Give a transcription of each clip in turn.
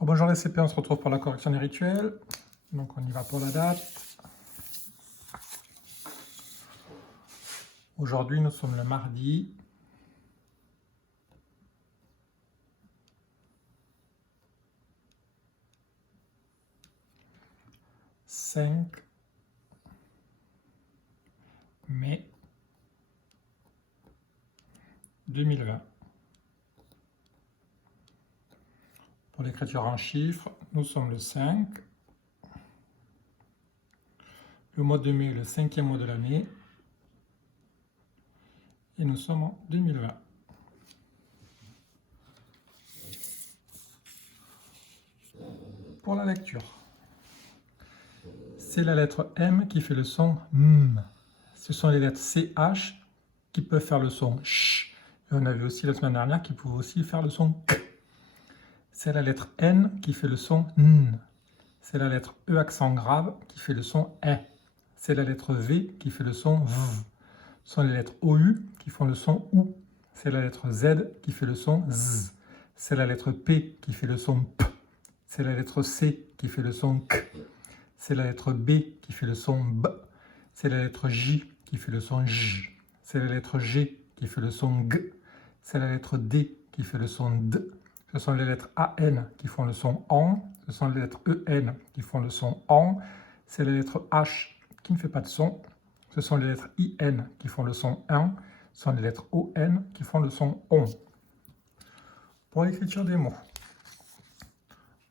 Bonjour les CP, on se retrouve pour la correction des rituels. Donc on y va pour la date. Aujourd'hui nous sommes le mardi 5 mai 2020. Pour l'écriture en chiffres, nous sommes le 5. Le mois de mai est le 5e mois de l'année. Et nous sommes en 2020. Pour la lecture, c'est la lettre M qui fait le son M. Ce sont les lettres CH qui peuvent faire le son CH. Et on a vu aussi la semaine dernière qu'ils pouvaient aussi faire le son K. C'est la lettre N qui fait le son N. C'est la lettre E accent grave qui fait le son E. C'est la lettre V qui fait le son V. Ce sont les lettres OU qui font le son OU. C'est la lettre Z qui fait le son Z. C'est la lettre P qui fait le son P. C'est la lettre C qui fait le son K. C'est la lettre B qui fait le son B. C'est la lettre J qui fait le son J. C'est la lettre G qui fait le son G. C'est la lettre D qui fait le son D. Ce sont les lettres AN qui font le son AN. Ce sont les lettres EN qui font le son AN. C'est la lettre H qui ne fait pas de son. Ce sont les lettres IN qui font le son 1. Ce sont les lettres ON qui font le son ON. Pour l'écriture des mots.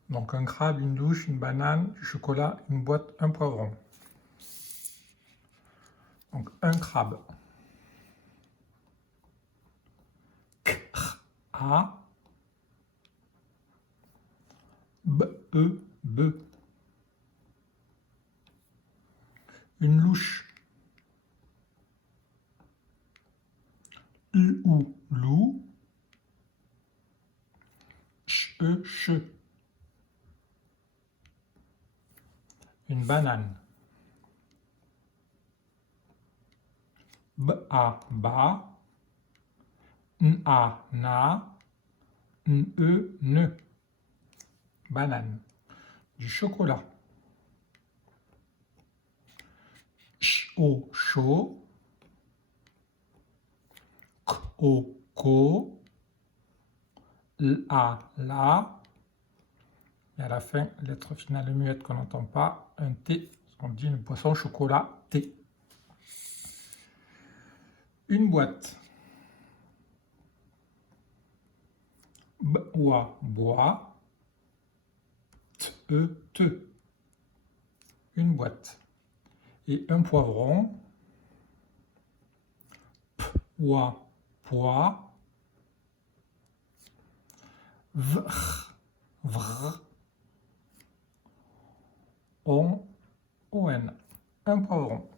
Donc un crabe, une douche, une banane, du chocolat, une boîte, un poivron. Donc un crabe. A. B-E, B. Une louche. U-ou, lou. Ch-e, che. Une banane. B-a, ba. N-a, na. N-e, ne. Banane. Du chocolat. Ch-o, chaud. K-o, ko. L-a, la. Et à la fin, lettre finale muette qu'on n'entend pas, un T, on dit une boisson chocolat T. Une boîte. B-oie, bois. T-e, te. Une boîte. Et un poivron. P-oie, pois. V-r, vr. On, un poivron.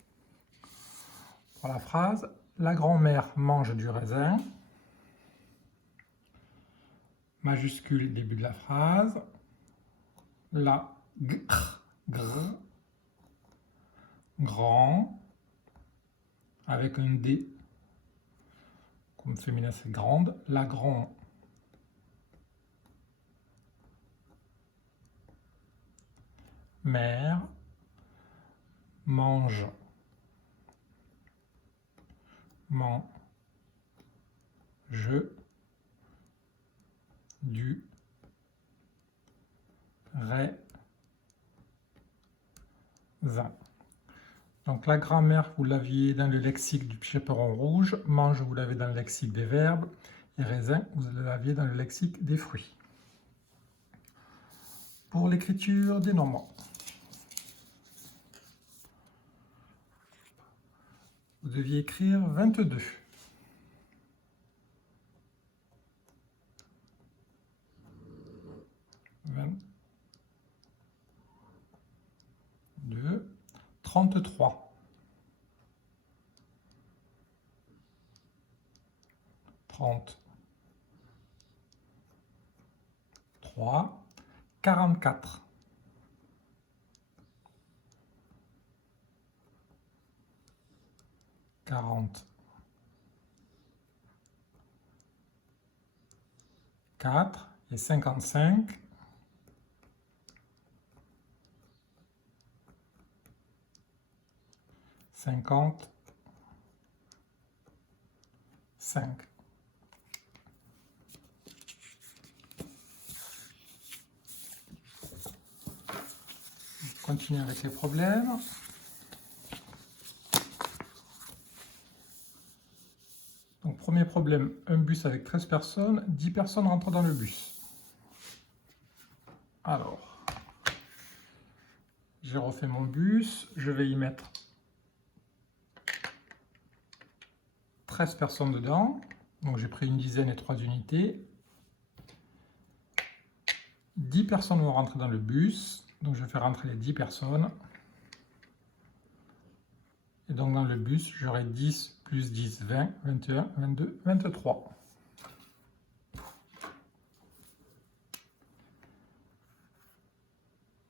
Pour la phrase, la grand-mère mange du raisin. Majuscule, début de la phrase. La, gr, gr. Grand, avec un D, comme féminin c'est grande. La grand. Mère mange, du raisin. Donc la grammaire, vous l'aviez dans le lexique du chaperon rouge, mange, vous l'avez dans le lexique des verbes, et raisin, vous l'aviez dans le lexique des fruits. Pour l'écriture des nombres. Vous deviez écrire 22. 22. 33. 33. 44. 44 et 55. 55. On continue avec les problèmes. Donc, premier problème, un bus avec 13 personnes, 10 personnes rentrent dans le bus. Alors, j'ai refait mon bus, je vais y mettre 13 personnes dedans. Donc, j'ai pris une dizaine et 3 unités. 10 personnes vont rentrer dans le bus. Donc, je vais faire rentrer les 10 personnes. Et donc, dans le bus, j'aurai 10 plus 10, 20, 21, 22, 23.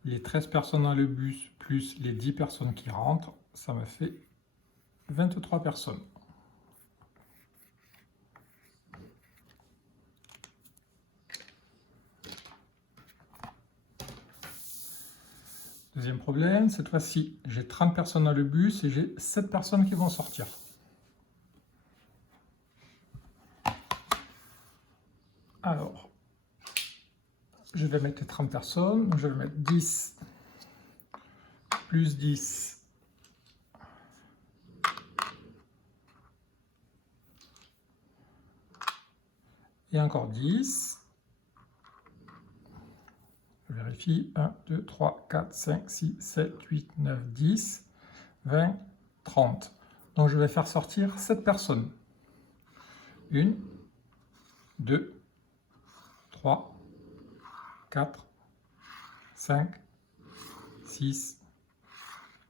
Les 13 personnes dans le bus plus les 10 personnes qui rentrent, ça me fait 23 personnes. Deuxième problème, cette fois-ci, j'ai 30 personnes dans le bus et j'ai 7 personnes qui vont sortir. Alors, je vais mettre les 30 personnes, donc je vais mettre 10 plus 10 et encore 10. Je vérifie, 1, 2, 3, 4, 5, 6, 7, 8, 9, 10, 20, 30. Donc je vais faire sortir 7 personnes. 1, 2, 3, 4, 5, 6,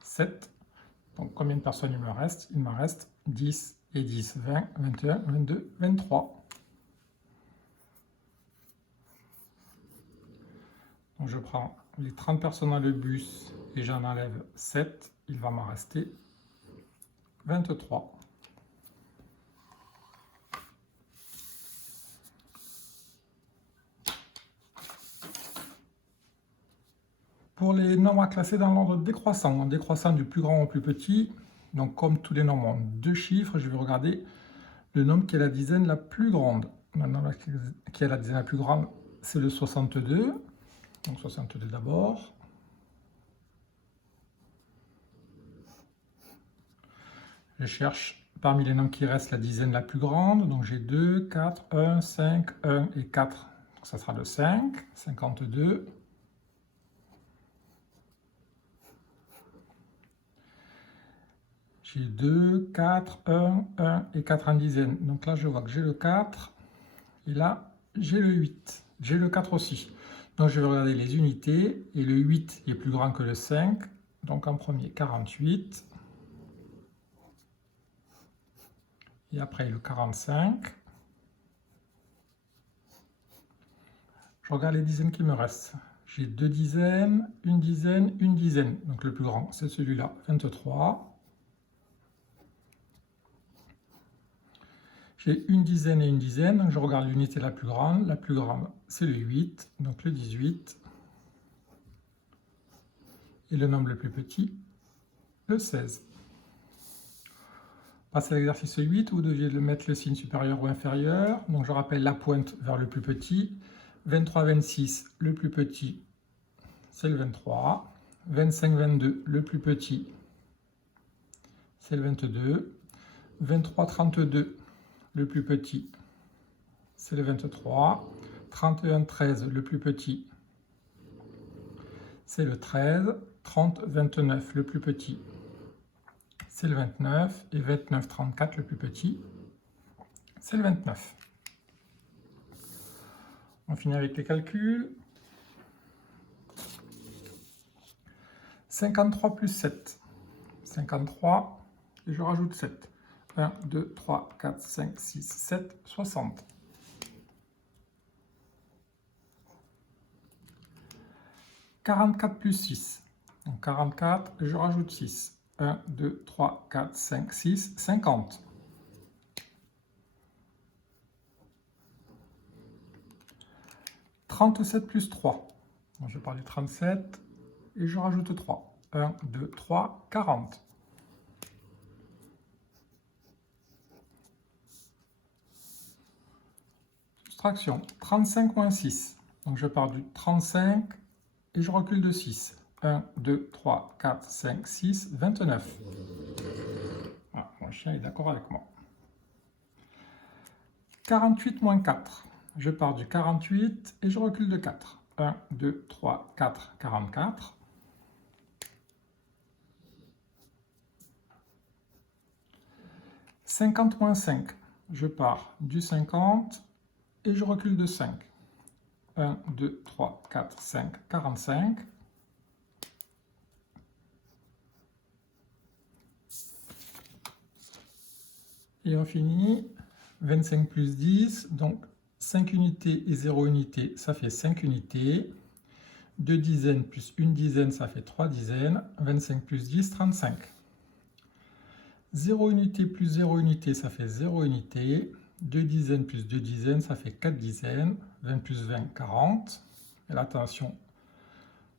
7. Donc combien de personnes il me reste? Il me reste 10 et 10, 20, 21, 22, 23. Donc je prends les 30 personnes dans le bus et j'en enlève 7. Il va m'en rester 23. Pour les nombres à classer dans l'ordre décroissant, en décroissant du plus grand au plus petit, donc comme tous les nombres ont deux chiffres, je vais regarder le nombre qui est la dizaine la plus grande. Le nombre qui est la dizaine la plus grande, c'est le 62. Donc 62 d'abord. Je cherche parmi les nombres qui restent la dizaine la plus grande. Donc j'ai 2, 4, 1, 5, 1 et 4. Donc ça sera le 5, 52. J'ai 2, 4, 1, 1 et 4 en dizaine. Donc là, je vois que j'ai le 4. Et là, j'ai le 8. J'ai le 4 aussi. Donc je vais regarder les unités. Et le 8 est plus grand que le 5. Donc en premier, 48. Et après, le 45. Je regarde les dizaines qui me restent. J'ai 2 dizaines, une dizaine, une dizaine. Donc le plus grand, c'est celui-là, 23. J'ai une dizaine et une dizaine, donc je regarde l'unité la plus grande. La plus grande, c'est le 8, donc le 18. Et le nombre le plus petit, le 16. Passez à l'exercice 8, vous deviez mettre le signe supérieur ou inférieur. Donc je rappelle la pointe vers le plus petit. 23, 26, le plus petit, c'est le 23. 25, 22, le plus petit, c'est le 22. 23, 32, le plus petit, c'est le 23. 31, 13, le plus petit, c'est le 13. 30, 29, le plus petit, c'est le 29. Et 29, 34, le plus petit, c'est le 29. On finit avec les calculs. 53 plus 7. 53, et je rajoute 7. 1, 2, 3, 4, 5, 6, 7, 60. 44 plus 6. Donc 44, je rajoute 6. 1, 2, 3, 4, 5, 6, 50. 37 plus 3. Donc je vais parler 37 et je rajoute 3. 1, 2, 3, 40. Soustraction, 35 moins 6. Donc je pars du 35 et je recule de 6. 1, 2, 3, 4, 5, 6, 29. Ah, mon chien est d'accord avec moi. 48 moins 4. Je pars du 48 et je recule de 4. 1, 2, 3, 4, 44. « 50 moins 5. Je pars du 50 et je recule de 5. 1, 2, 3, 4, 5, 45. Et on finit, 25 plus 10, donc 5 unités et 0 unité, ça fait 5 unités. 2 dizaines plus 1 dizaine, ça fait 3 dizaines. 25 plus 10, 35. 0 unité plus 0 unité, ça fait 0 unité. 2 dizaines plus 2 dizaines, ça fait 4 dizaines. 20 plus 20, 40. Et là, attention,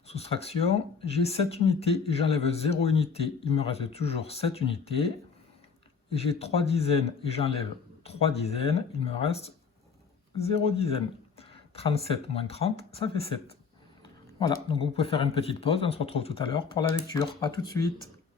soustraction. J'ai 7 unités et j'enlève 0 unité. Il me reste toujours 7 unités. Et j'ai 3 dizaines et j'enlève 3 dizaines. Il me reste 0 dizaine. 37 moins 30, ça fait 7. Voilà, donc vous pouvez faire une petite pause. On se retrouve tout à l'heure pour la lecture. A tout de suite.